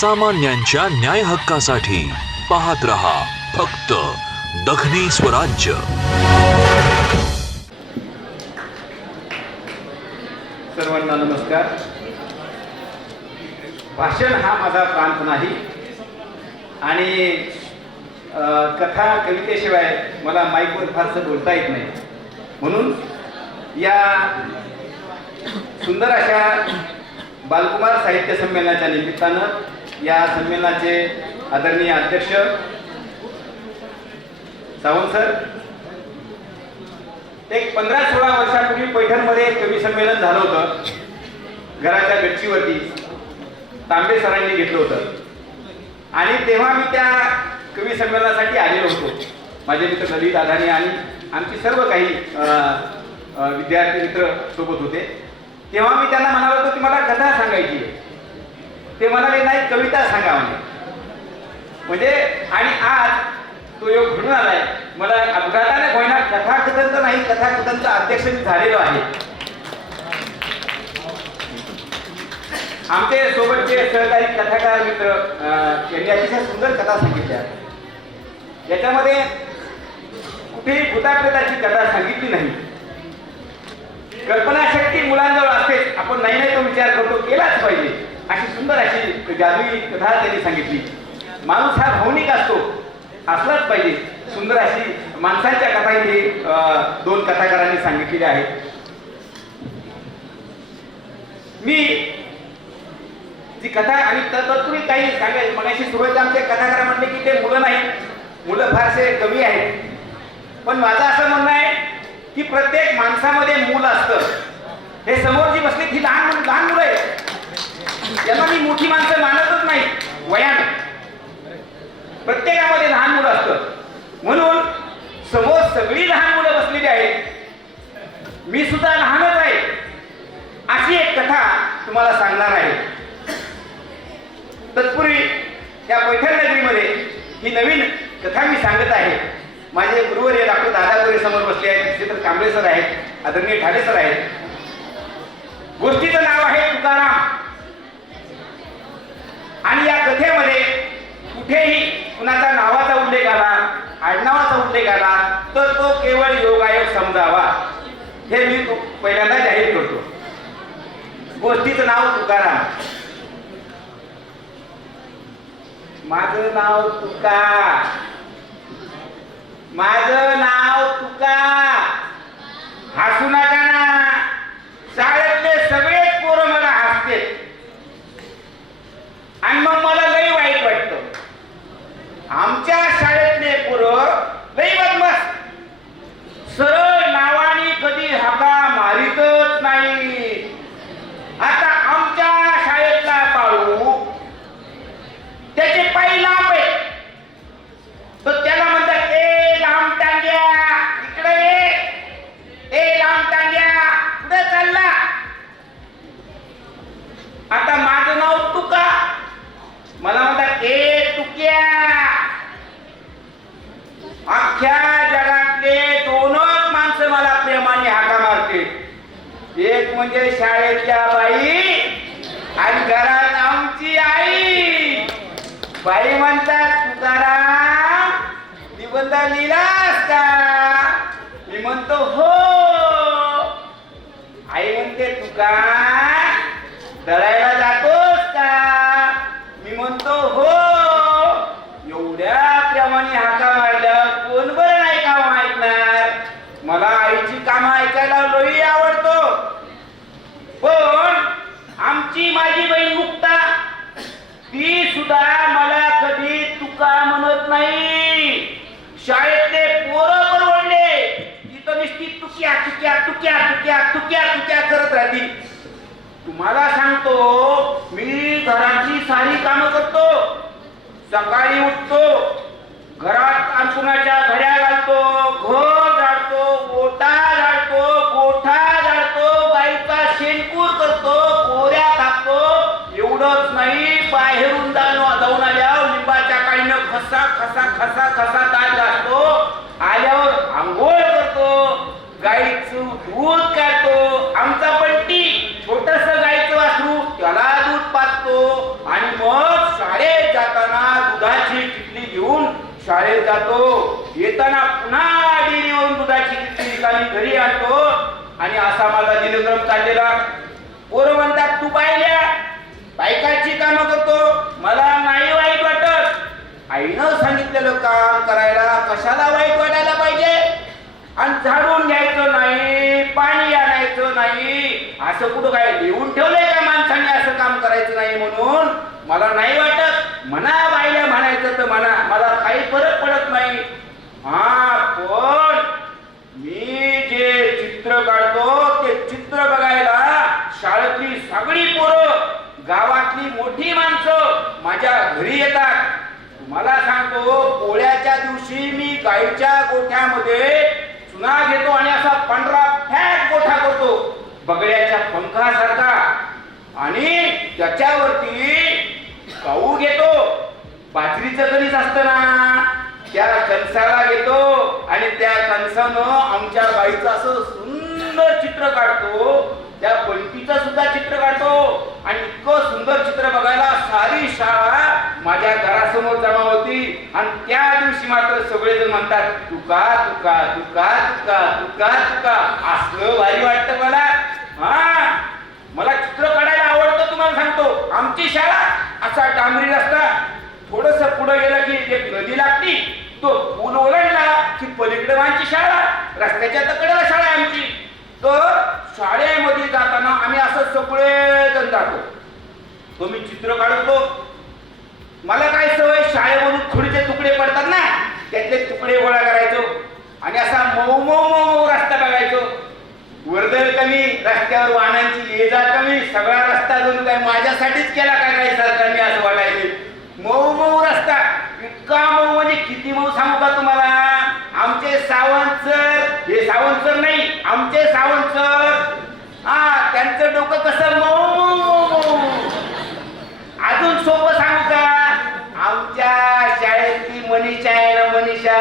सर्वसामान्यांच्या न्याय हक्कासाठी पाहत रहा फक्त दखनी स्वराज्य. सर्वांना नमस्कार. भाषण हा माझा प्रांत नाही. आणि कथा कवितेशिवाय मला माईकवर फारसं बोलता येत नाही. म्हणून या सुंदर अशा बालकुमार साहित्य संमेलनाच्या निमित्तानं या संमेलनाचे आदरणीय अध्यक्ष सावंत सर एक पंधरा सोळा वर्षापूर्वी पैठणमध्ये एक कवी संमेलन झालं होतं. घराच्या गच्चीवरती तांबे सरांनी घेतलं होतं. आणि तेव्हा मी त्या कवी संमेलनासाठी आलेलो होतो. माझे मित्र ललित आधानी आणि आमची सर्व काही विद्यार्थी मित्र सोबत होते. तेव्हा मी त्यांना म्हणालो होतो की मला कथा सांगायची आहे. ते म्हणाले नाही कविता सांगा म्हणजे आणि आज तो योग घडून आलाय. मला अपघाताने होईना कथाकथन तर नाही कथाकथनचं अध्यक्ष मी झालेलो आहे. आमचे सोबतचे सहकारी कथाकार मित्र यांनी अतिशय सुंदर कथा सांगितल्या याच्यामध्ये कुठेही भूताप्रेताची कथा सांगितली नाही. कल्पनाशक्ती मुलांजवळ असते आपण नाही नाही तो विचार करतो केलाच पाहिजे. अशी सुंदर अशी जादुई कथा त्यांनी सांगितली. माणूस हा भावनिक असतो. असलाच पाहिजे. सुंदर अशी माणसांच्या कथा इथे दोन कथाकारांनी सांगितलेल्या आहेत. मी जी कथा आणि तत्पूर्वी काही सांगायचं मग सुरुवात आमचे कथाकार म्हणले की ते मुलं नाही मुलं फारसे कमी आहेत. पण माझं असं म्हणणं आहे की प्रत्येक माणसामध्ये मूल असतं. हे समोर जी बसली ती लहान लहान मुलं आहेत. त्यांना मी मोठी माणसं मानतच नाही. वयाने. प्रत्येकामध्ये लहान मुलं असतं. म्हणून समोर सगळी लहान मुलं बसलेली आहेत. मी सुद्धा लहानच आहे. अशी एक कथा तुम्हाला सांगणार आहे. तत्पूर्वी या पैठण नगरीमध्ये ही नवीन कथा मी सांगत आहे. माझे गुरुवर हे डॉक्टर दादागुरे समोर बसले आहेत. श्रीधर कांबळे सर आहेत. आदरणीय ठाणे सर आहेत. गोष्टीचं नाव आहे तुकाराम. आणि या कथेमध्ये कुठेही कुणाचा नावाचा उल्लेख आला आडनावाचा उल्लेख आला तर तो केवळ योगायोग समजावा. हे मी पहिल्यांदा जाहीर करतो. गोष्टीचं नाव तुकाराम. माझं नाव तुका. माझं नाव तुका. हसू नका ना. शाळेतले सगळे पोरं मला हसते आणि मग मला लई वाईट वाटतं आमच्या शाळेतले पोरं लई बदमाश सरळ नावाने कधी हाका मारितच नाही आता आमच्या शाळेतला बाळू त्याचे पाय लांब आहे तर त्याला म्हणतात ए लांब टांग्या इकडे ये ए लांब टांग्या कुठे चालला आता माझं नाव तुका मला म्हणतात ए तुक्या अख्ख्या जगातले दोनच माणसं मला प्रेमाने हाका मारते. एक म्हणजे शाळेतल्या बाई आणि घरात आमची आई. बाई म्हणतात तुकाराम निबंध लिहिलास का मी म्हणतो हो. आई म्हणते तुका दळायला जातोस का मी म्हणतो हो. एवढ्या प्रमाणे हाका मारल्या कोण बरं नाही काम ऐकणार मला ड्रामा ऐकायला लोही आवडतो. पण आमची माझी बहीण मुक्ता ती सुद्धा मला कधी तुका म्हणत नाही. शाळेतले पोरं परवडले. तिथं नुसती तुक्या तुक्या तुक्या तुक्या तुक्या तुक्या करत राहतील तुम्हाला सांगतो मी घराची सारी कामं करतो. सकाळी उठतो घरात अंथरुणाच्या घड्या घालतो घर झाडतो गोटा झाडतो गोठा झाडतो बाईचा शेणकूर करतो कोऱ्या टाकतो. एवढंच नाही बाहेरून जाऊन जाऊन आल्यावर लिंबाच्या काळीनं खसा खसा खसा खसा दात घालतो आल्यावर जातो. येताना पुन्हा येऊन दुधाची किती घरी आणतो. आणि असा माझा दिनक्रम चाललेला. पोर म्हणतात तू पाहिल्या? बायकाची कामं करतो. मला नाही वाईट वाटत. आईनं सांगितलेलं काम करायला कशाला वाईट वाटायला पाहिजे? आणि झाडून घ्यायचं नाही पाणी आणायचं नाही. असं कुठं काय लिहून ठेवलंय का माणसाने असं काम करायचं नाही म्हणून? मला नाही वाटत. म्हणा बाईला म्हणा मला काही फरक पडत नाही. हा पण मी जे चित्र काढतो ते चित्र बघायला शाळेतली सगळी पोरं गावातली मोठी माणसं माझ्या घरी येतात. तुम्हाला सांगतो पोळ्याच्या दिवशी मी गाईच्या गोठ्यामध्ये चुना घेतो आणि असा पांढरा फॅट गोठा करतो. बगड्याच्या पंखासारखा. आणि त्याच्यावरती काऊ घेतो. बाजरीचं तरीच असतं ना त्या कणसाला घेतो आणि त्या कणसानं आमच्या बाईचं असं सुंदर चित्र काढतो. त्या बंटीचं सुद्धा चित्र काढतो. आणि इतकं सुंदर चित्र बघायला सारी शाळा माझ्या घरासमोर जमा होती. आणि त्या दिवशी मात्र सगळेजण म्हणतात तुका तुका तुका तुका तुका तुका. असलं भारी वाटतं मला. हा. मला चित्र काढायला आवडतं तुम्हाला सांगतो. आमची शाळा असा डांबरी रस्ता. थोडस पुढे गेलं की एक नदी लागती तो पूल ओलांडला की पलीकडे आमची शाळा रस्त्याच्या तकड्याला शाळा आहे आमची. तर शाळेमध्ये जाताना आम्ही असं सगळेजण जातो. तो मी चित्र काढतो. मला काय सवय शाळेमधून थोडेसे तुकडे पडतात ना त्यातले तुकडे गोळा करायचो आणि असा मऊ मऊ मऊ मऊ रस्ता बघायचो. वर्दळ कमी रस्त्यावर वाहनांची ये जा कमी सगळा रस्ता जणू काय माझ्यासाठीच केला काय काय सरकारने असं वाटायचे मऊ मऊ रस्ता. इतका मऊ म्हणजे किती मऊ सांगू का तुम्हाला? आमचे सावंत सर हे सावंत सर नाही आमचे सावंत सर हा त्यांचं डोकं कसं मऊ मऊ अजून सोपं सांगू का? आमच्या शाळेतली मनीष आहे. मनीषा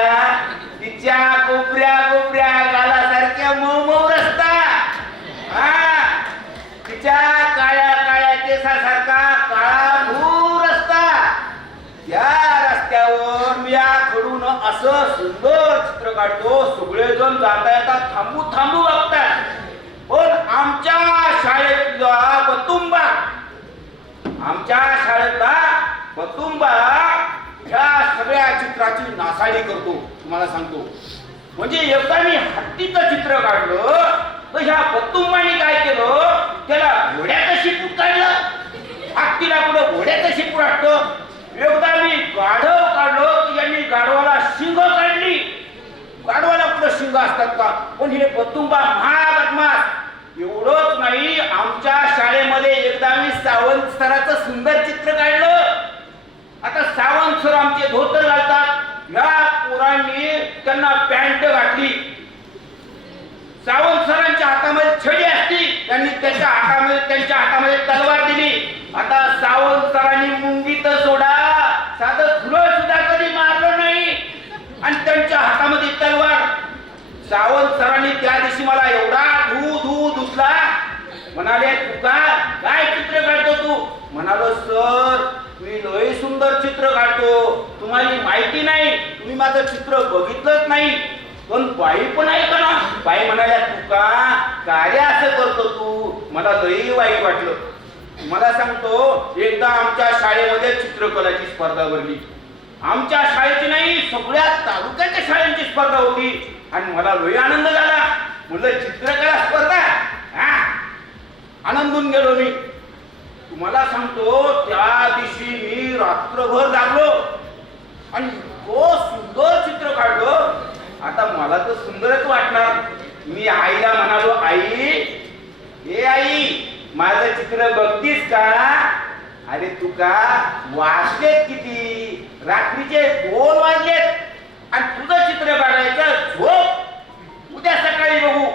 तिच्या कोपऱ्या कोपऱ्या गालासारख्या मऊ मऊ रस्ता हा तिच्या काळ्या काळ्या केसासारखा काळा भू रस्ता त्या रस्त्यावर मी याकडून असं सुंदर चित्र काढतो सगळेजण जाता येता थांबू थांबू बघतात. पण आमच्या शाळेतला बतुंबा आमच्या शाळेतला बतुंबा ह्या सगळ्या चित्राची नासाडी करतो तुम्हाला सांगतो. म्हणजे एकदा मी हत्तीचं चित्र काढलं तर ह्या बतुंबाने काय केलं त्याला घोड्याचं शिपूट काढलं हत्तीला पुढं घोड्याचं शिपूट असतं एकदा मी गाढव काढलं की यांनी गाढवाला शिंग काढली पतुंग असतात का? पण हे बतुंबा महाबदमास एवढंच नाही आमच्या शाळेमध्ये एकदा मी सावंत सराचं सुंदर चित्र काढलं. आता सावंत सर आमचे धोतर घालतात. या पोरांनी त्यांना पॅन्ट घातली. सावंत सरांच्या हातामध्ये छडी असती. त्यांनी त्याच्या हातामध्ये त्यांच्या हातामध्ये तलवार दिली. आता सावंत सरांनी मुंगी तर सोडा साधं धुरळ सुद्धा कधी मारलं नाही आणि त्यांच्या हातामध्ये तलवार सावंत सरांनी त्या दिवशी मला एवढा धू धू दुसला म्हणाले तुका काय चित्र काढतो तू? म्हणालो सर मी लय सुंदर चित्र काढतो. तुम्हाला माहिती नाही तुम्ही माझं चित्र बघितलंच नाही. पण बाई पण ऐका ना. बाई म्हणाल्या तुका काय असं करतो तू? मला लई वाईट वाटलं. मला सांगतो एकदा आमच्या शाळेमध्ये चित्रकलाची स्पर्धा भरली. आमच्या शाळेची नाही सगळ्या तालुक्याच्या शाळेची स्पर्धा होती. आणि मला लई आनंद झाला. म्हणलं चित्रकला स्पर्धा हा? आनंदून गेलो मी. तुम्हाला सांगतो त्या दिवशी मी रात्रभर जागलो. आणि तो सुंदर चित्र काढलं. आता मला तर सुंदरच वाटणार. मी आईला म्हणालो आई हे आई माझं चित्र बघतीस का? अरे तुका वाजलेत किती? रात्रीचे दोन वाजलेत. आणि तुझं चित्र काढायचं झोप. उद्या सकाळी बघू.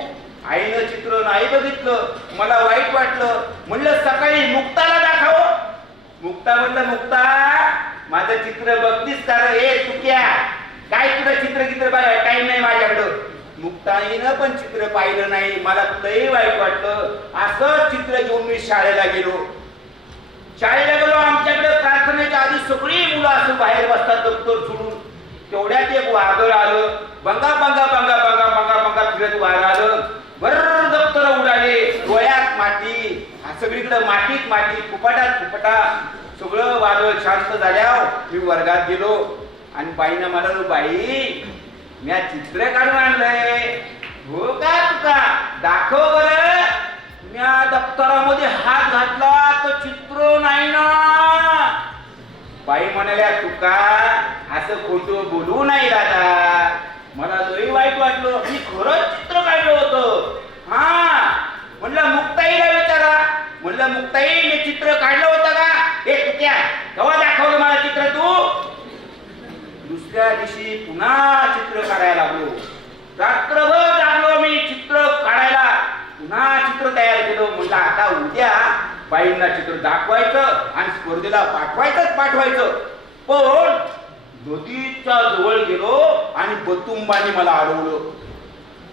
आईनं चित्र नाही बघितलं. मला वाईट वाटलं. म्हणलं सकाळी मुक्ताला दाखव. मुक्ता म्हणलं मुक्ता माझं चित्र बघतीस का रे? ए चुक्या. काय तुझं चित्र चित्र बघाय टाइम नाही माझ्याकडं? मुक्ताईनं पण चित्र पाहिलं नाही. मला कुठंही वाईट वाटलं. असं चित्र घेऊन मी शाळेला गेलो. शाळेला गेलो आमच्याकडे प्रार्थनेच्या आधी सगळी मुलं असं बाहेर बसतात दप्तर सोडून. तेवढ्यात एक वादळ आलं. बंगा बंगा बंगा बंगा बंगा बंगा फिरत वार आलं. बरं दप्तर डोळ्यात माती सगळीकडे मातीत माती फुपाटात फुपाटा सगळं वादळ शांत झाल्यावर मी वर्गात गेलो. आणि बाईनं मला बाई मी चित्र काढून आणलंय. हो का तुका? दाखव बर. मी दप्तरामध्ये हात घातला तर चित्र नाही ना. बाई म्हणाल्या तुका असं खोटं बोलू नाही दादा. मला लई वाईट वाटलं. मी खरंच चित्र काढलं होतं. हा. म्हणलं मुक्ताईला विचारा. म्हणलं मुक्ताई मी चित्र काढलं होतं का? ए तुक्या केव्हा दाखवलं मला चित्र तू? दुसऱ्या दिवशी पुन्हा चित्र काढायला लागलो. रात्रभर लागलो मी चित्र काढायला. पुन्हा चित्र तयार केलं. म्हणलं आता उद्या बाईंना चित्र दाखवायचं आणि स्पर्धेला पाठवायचंच पाठवायचं. पण नदीच्या जवळ गेलो आणि बतुंबाने मला अडवलं.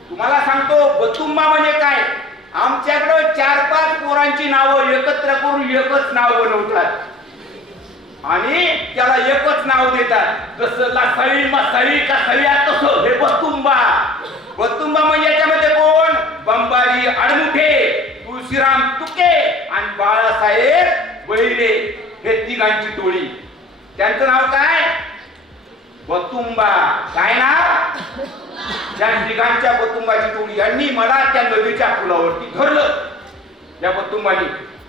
तुम्हाला सांगतो बतुंबा म्हणजे काय? आमच्याकडं चार पाच पोरांची नावं एकत्र करून एकच नाव बनवतात. आणि त्याला एकच नाव देतात. जसं लासाळी मासाळी कासाळी आहे तसं हे बतुंबा. बतुंबा म्हणजे याच्यामध्ये कोण? बंबाजी आडमुठे तुळशीराम तुके आणि बाळासाहेब बहिरे हे तिघांची टोळी. त्यांचं नाव काय? बतुंबा. काय ना त्या तिघांच्या बतुंबाची टोळी. यांनी मला त्या नदीच्या पुलावरती धरलं. या बतुंबानी.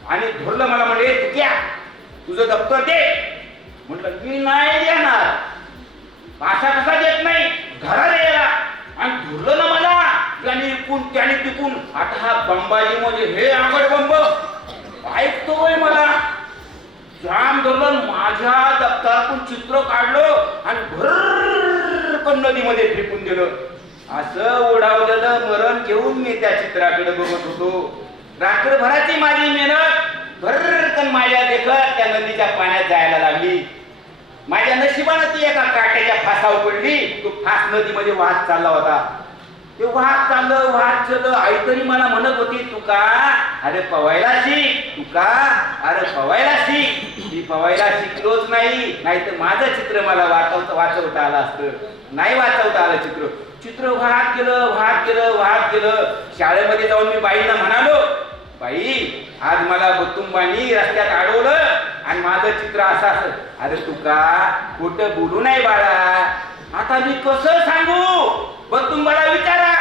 आणि धरलं मला म्हणजे तुक्या तुझं दप्तर दे. म्हटलं मी नाही देणार. असा कसा देत नाही? घरात यायला. आणि धरलं ना मला. इकून त्याने टिकून. आता हा बंबाजी म्हणजे हे आंगड बंब. ऐकतोय मला. जाम धरलं माझ्या दप्तरातून चित्र काढलं आणि भरकन नदीमध्ये फेकून दिलं. असं ओढावलेलं मरण घेऊन मी त्या चित्राकडे बघत होतो. रात्रभराची माझी मेहनत भरकन माझ्या देखत त्या नदीच्या पाण्यात जायला लागली. माझ्या नशिबानं ती एका काट्याच्या फासावर पडली. तो फास नदीमध्ये वाहत चालला होता. ते वाहत चाललं वाहत चाललं आई तरी मला म्हणत होती तुका अरे पवायला शिक तुका अरे पवायला शिक. मी पवायला शिकलोच नाही नाहीतर माझं चित्र मला वाचवता वाचवता आलं असतं. नाही वाचवता आलं चित्र. चित्र वाहत गेलं वाहत गेलं वाहत गेलं शाळेमध्ये जाऊन मी बाईंना म्हणालो बाई आज मला कुटुंबानी रस्त्यात अडवलं आणि माझं चित्र असं असं. अरे तुका खोटं बोलू नाही बाळा. आता मी कसं सांगू? बतुंबाला विचारा.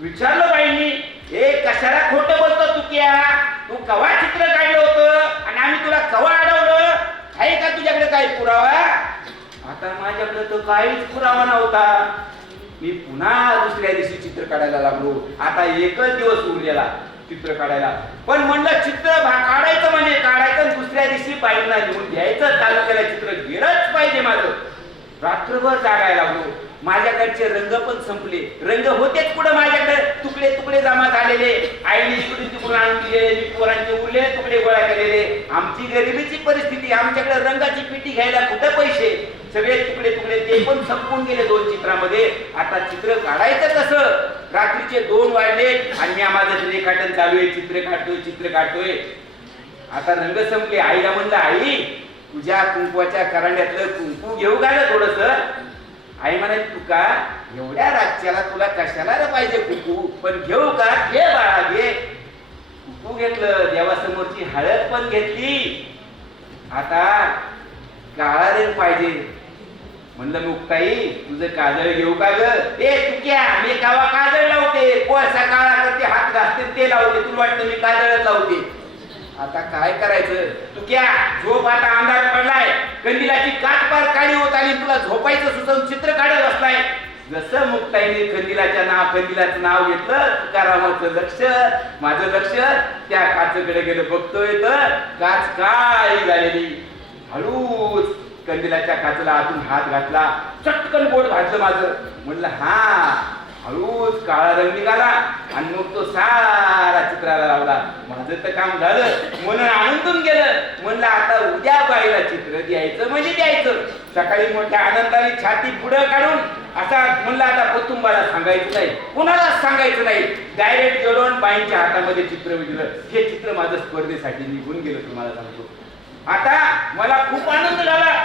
विचारलं बाईंनी हे कशाला खोटं बोलतो तू क्या? तू कवा चित्र काढलं होतं? आणि आम्ही तुला कवा अडवलं? आहे का तुझ्याकडे काही पुरावा? आता माझ्याकडे तो काहीच पुरावा नव्हता. मी पुन्हा दुसऱ्या दिवशी चित्र काढायला लागलो. आता एकच दिवस उरलेला चित्र काढायला. पण म्हणलं चित्र काढायचं म्हणजे काढायचं दुसऱ्या दिवशी बाईंना घेऊन घ्यायचं तालुक्याला चित्र गेलंच पाहिजे माझं. रात्रभर जागायला लागलो माझ्याकडचे रंग पण संपले. रंग होतेच पुढे माझ्याकडे. तुकडे तुकडे जमा झालेले. आईने इकडून तिकडून आणून दिले. मी पोरांचे उरले तुकडे गोळा केलेले. आमची गरिबीची परिस्थिती आमच्याकडे रंगाची पिटी घ्यायला कुठे पैसे? सगळे तुकडे तुकडे ते पण संपून गेले दोन चित्रामध्ये. आता चित्र काढायचं कसं? रात्रीचे दोन वाजले आणि मी माझं रेखाटन चालू आहे. चित्र काढतोय चित्र काढतोय. आता रंग संपले. आईला म्हणलं आई तुझ्या कुंकवाच्या करांड्यातलं कुंकू घेऊ का थोडस? आई म्हणाली तुका एवढ्या राज्याला तुला कशाला रे पाहिजे कुंकू? पण घेऊ का? घे बाळा घे. कुंकू घेतलं देवासमोरची हळद पण घेतली. आता काळा रे पाहिजे. म्हणलं मुक्ताई तुझं काजळ घेऊ का ग? ए तुक्या मी कावा काजळ लावते. कोळसा काळा करते हात घासते ते लावते. तुला वाटतं मी काजळच लावते. आता काय करायचं? तू क्या झोप आता अंधार पडलाय. कंदिलाची काट पार काळी होत आली तुला झोपायचं सुचवून चित्र काढत बसलाय. जसं मुक्ताईने कंदिलाच्या नाव कंदिलाचं नाव घेतलं तुकारामाचं लक्ष माझं लक्ष त्या काचकडे गेलं बघतोय तर काच काय झालेली. हळूच कंदिलाच्या काचेला आतून हात घातला. चटकन बोट घातलं माझं. म्हणलं हा हळूच काळा रंग निघाला आणि मग तो सारा चित्राला लावला. माझं तर काम झालं. म्हणून आनंदून गेलं. म्हणलं आता उद्या बाईला चित्र द्यायचं म्हणजे द्यायचं. सकाळी मोठ्या आनंदाने छाती पुढं काढून असा म्हणलं आता कुटुंबाला सांगायचं नाही. कुणालाच सांगायचं नाही. डायरेक्ट गेलो बाईंच्या हातामध्ये चित्र विकलं हे चित्र माझं स्पर्धेसाठी निघून गेलं तुम्हाला सांगतो. आता मला खूप आनंद झाला.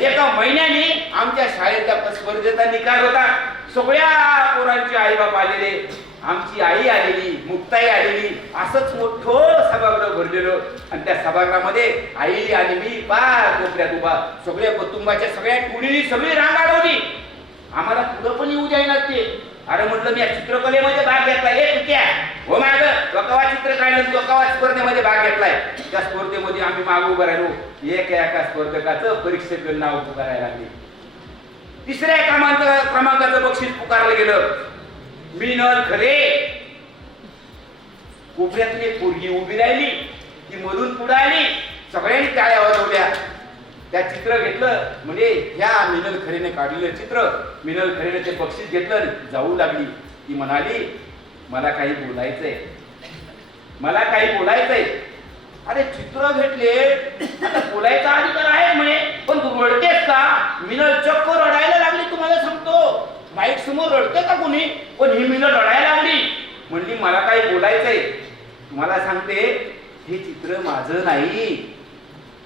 एका महिन्याने आमच्या शाळेच्या स्पर्धेचा निकाल होता. सगळ्या पोरांचे आई बाप आलेले. आमची आई आलेली मुक्ताई आलेली. असंच मोठं सभागृह भरलेलं. आणि त्या सभागृहामध्ये आई आणि मी पार कोपऱ्यात उभा. सगळ्या कुटुंबाच्या सगळ्या टोळीनी सगळी रांग अडवली आम्हाला पुढं पण येऊ द्यायला ते अरे म्हटलं मी या चित्रकलेमध्ये भाग घेतलाय. हे तुक्या हो माग लोकवा चित्र काढलं लोकवा स्पर्धेमध्ये भाग घेतलाय? त्या स्पर्धेमध्ये आम्ही माग उभं राहिलो. एक एका स्पर्धकाचं परीक्षक नाव पुकारायला लागले. तिसऱ्या क्रमांक क्रमांकाचं बक्षीस पुकारलं गेलं. मिनल खरे. कोपऱ्यातली पोरगी उभी राहिली ती मधून पुढे आली. सगळ्यांनी टाळ्या वाजवल्या. त्या चित्र घेतलं म्हणजे ह्या मिनल खरेने काढलेलं चित्र. मिनल खरेने ते बक्षीस घेतलं जाऊ लागली. ती म्हणाली मला काही बोलायचंय. मला काही बोलायचंय. अरे चित्र घेतले? बोलायचा अधिकार आहे म्हणे. पण तू रडतेस का? मिनल चक्क रडायला लागली तुम्हाला सांगतो. माईक समोर रडते का कोणी? पण ही मिनल रडायला लागली. म्हणली मला काही बोलायचंय. तुम्हाला सांगते हे चित्र माझं नाही.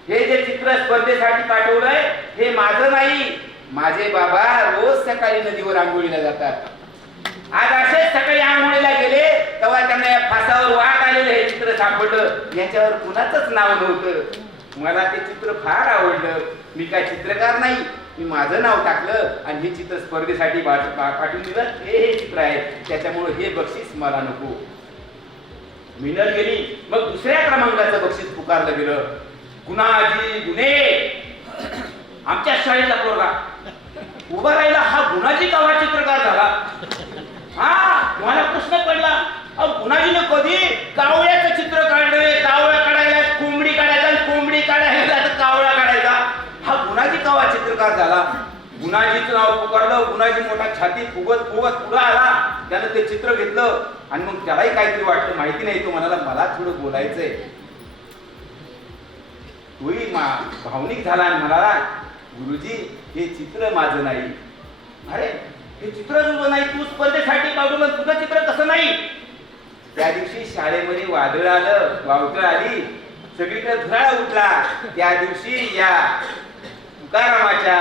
हे जे चित्र स्पर्धेसाठी पाठवलंय हे माझं नाही. माझे बाबा रोज सकाळी नदीवर आंघोळीला जातात. आज असेच सकाळी आंघोळीला गेले तेव्हा त्यांना या फासावर वाट आलेलं हे चित्र सापडलं. याच्यावर कुणाचंच नाव नव्हतं. मला ते चित्र फार आवडलं. मी काय चित्रकार नाही. मी माझं नाव टाकलं आणि हे चित्र स्पर्धेसाठी पाठवून दिलं. हे हे चित्र आहे. त्याच्यामुळे हे बक्षीस मला नको. मिनल गेली मग दुसऱ्या क्रमांकाचं बक्षीस पुकारलं गेलं. गुणाजी गुन्हे. आमच्या शाळेतला पोरगा. उभा राहिला हा गुणाजी कावा चित्रकार झाला. हा मला प्रश्न पडला अहो गुणाजीनं कधी कावळ्याचं चित्र काढलंय? कावळा काढायला कोंबडी काढायचा कोंबडी काढायला कावळा काढायचा. हा गुणाजी कावा चित्रकार झाला. गुणाजीचं नाव पुकारलं गुणाजी मोठा छाती फुगत फुगत पुढं आला. त्यानं ते चित्र घेतलं आणि मग त्यालाही काहीतरी वाटलं. माहिती नाही तो म्हणाला मला थोडं बोलायचंय. तोही मा भावनिक झाला आणि म्हणाला गुरुजी हे चित्र माझं नाही. अरे हे चित्र तुझं नाही तू स्पर्धेसाठी पाठवलं तुझं चित्र कसं नाही. त्या दिवशी शाळेमध्ये वादळ आलं वावटळ आली सगळीकडे धुराळा उठला. त्या दिवशी या तुकारामाच्या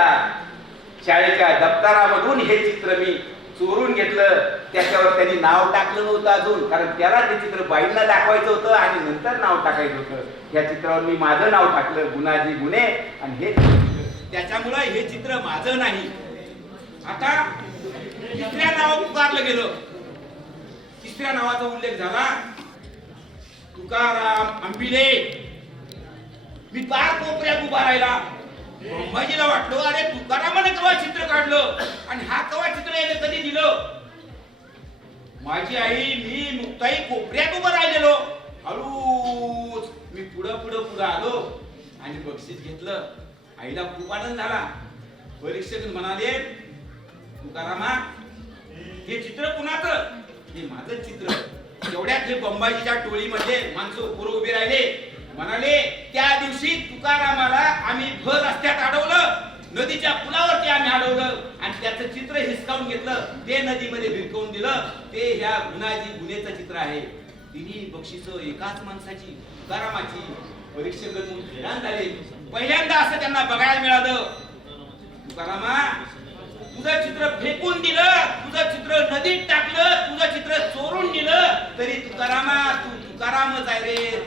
शाळेच्या दप्तरामधून हे चित्र मी चोरून घेतलं त्याच्यावर त्यांनी नाव टाकलं नव्हतं अजून. कारण त्याला ते चित्र बाईंना दाखवायचं होतं आणि नंतर नाव टाकायचं होतं. या चित्रावर मी माझं नाव टाकलं गुणाजी गुन्हे आणि हे त्याच्यामुळं हे चित्र माझं नाही. आता तिसऱ्या नावा पुकारलं गेलं. तिसऱ्या नावाचा उल्लेख झाला. तुकाराम आंबिले. मी पार कोपऱ्यात उभा राहिला. ब्रह्माजीला वाटलो अरे तुकारामाने कवा चित्र काढलं? आणि हा कवा चित्र याने कधी दिलं? माझी आई मी मुक्ताई कोपऱ्यात उभं राहिलेलो. हळूच मी पुढं पुढं पुढं आलो आणि बक्षीस घेतलं. आईला खूप आनंद झाला. परीक्षक म्हणाले तुकारामा हे चित्र कुणाचं? हे माझं चित्र. तेवढ्यात हे बंबाजीच्या टोळीमध्ये माणसं पुरं उभी राहिले. म्हणाले त्या दिवशी तुकारामाला आम्ही भर रस्त्यात अडवलं. नदीच्या पुलावरती आम्ही अडवलं. आणि त्याचं चित्र हिसकावून घेतलं. ते नदीमध्ये भिरकवून दिलं. ते ह्या गुन्हाजी गुन्हेचं चित्र आहे. तिन्ही बक्षिस एकाच माणसाची तुकारामाची. परीक्षक हैराण झाले. पहिल्यांदा असं त्यांना बघायला मिळालं. तुकारामा तुझं चित्र फेकून दिलं. तुझं चित्र नदीत टाकलं. तुझं चित्र चोरून दिलं तरी तुकारामा तू तुकारामच आहे रे.